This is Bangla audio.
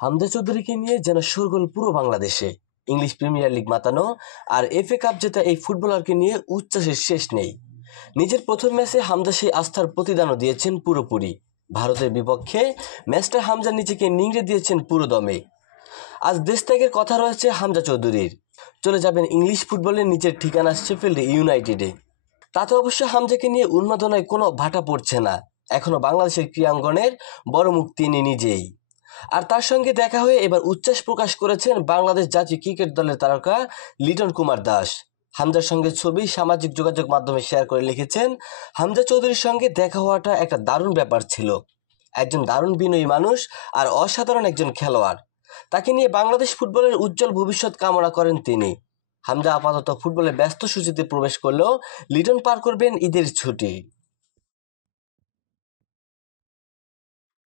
হামজা চৌধুরীকে নিয়ে যেন শোরগোল পুরো বাংলাদেশে। ইংলিশ প্রিমিয়ার লিগ মাতানো আর FA কাপ জেতা এই ফুটবলারকে নিয়ে উচ্ছ্বাসের শেষ নেই। নিজের প্রথম ম্যাচে হামজা সেই আস্থার প্রতিদানও দিয়েছেন পুরোপুরি। ভারতের বিপক্ষে ম্যাচটা হামজা নিজেকে নিংড়ে দিয়েছেন পুরো দমে। আজ দেশ ত্যাগের কথা রয়েছে হামজা চৌধুরীর। চলে যাবেন ইংলিশ ফুটবলের নিচের ঠিকানা শেফিল্ড ইউনাইটেডে। তাতে অবশ্য হামজাকে নিয়ে উন্মাদনায় কোনো ভাটা পড়ছে না। এখনও বাংলাদেশের ক্রীড়াঙ্গনের বড় মুখ তিনি নিজেই। আর তার সঙ্গে দেখা হয়ে এবার উচ্ছ্বাস প্রকাশ করেছেন বাংলাদেশ জাতীয় ক্রিকেট দলের তারকা লিটন কুমার দাস। হামজার সঙ্গে ছবি সামাজিক যোগাযোগ মাধ্যমে শেয়ার করে লিখেছেন, হামজা চৌধুরীর সঙ্গে দেখা হওয়াটা একটা দারুণ ব্যাপার ছিল। একজন দারুণ বিনয়ী মানুষ আর অসাধারণ একজন খেলোয়াড়। তাকে নিয়ে বাংলাদেশ ফুটবলের উজ্জ্বল ভবিষ্যৎ কামনা করেন তিনি। হামজা আপাতত ফুটবলে ব্যস্ত সূচিতে প্রবেশ করলেও লিটন পার করবেন ঈদের ছুটি।